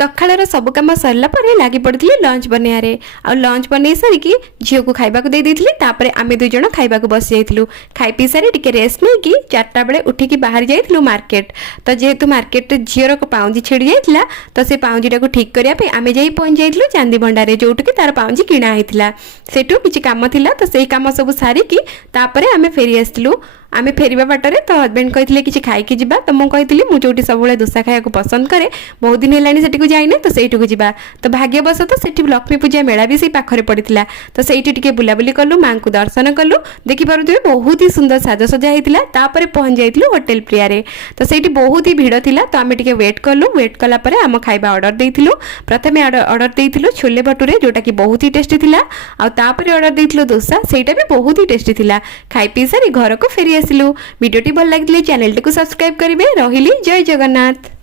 सकाळर सब कम सरला लगी पड़ी लंच बनैयारे आ लंच बन सारिकी झील को खाइबा दे देइथिली तापरे आमे दुई जण खाइबा बसी जाइथिलु खाई पी सारी टिके रेस्ट नहीं कि 4टा बेले उठिकी बाहर जाइथिलु मार्केट तो जेहेतु मार्केट झीर पाउंजी छिड़ी जाइथिला तो से पाउंजीटा को ठीक करिया पे आमे जाई पहुंच जाइथिलु चांदी भंडारे जोटकी तार पाउंजी किणा हेतिला सेठु किछि काम थिला तो सेही काम सब सारिकी तापरे आमे फेरी आस्थिलु आमे फेरिबा बाटरे तो हस्बैंड कहथिले किछि खाइकी जिबा तो मु कहथिली मु जोटी सबले दोसा खाया को पसंद करे बहुत दिन हेलानी सेठी को जाइने तो सेठी को जिबा तो भाग्यवश तो सेठी लक्ष्मी पूजा मेला भी से पाखरे पड़िथिला तो सेठी टिके बुलाबुली कलु मां को दर्शन कलु देखि पारुथिबे बहुत ही सुंदर साजसजा हेतिला तापरे पहुंच जाइथिलु होटल प्रिया रे तो सेठी बहुत ही भीड़ थिला तो आमे टिके वेट कलु वेट कला परे आम खाइबा ऑर्डर देइथिलु प्रथमे ऑर्डर देइथिलु छोले भटूरे जोटा कि बहुत ही टेस्टी थिला आ तापरे ऑर्डर देइथिलु डोसा सेटा भी बहुत ही टेस्टी थिला खाई पी सारी घर को फेरी आसिलु वीडियोटी भल लागिले चैनल टी को सब्सक्राइब करिवे रहिली जय जगन्नाथ।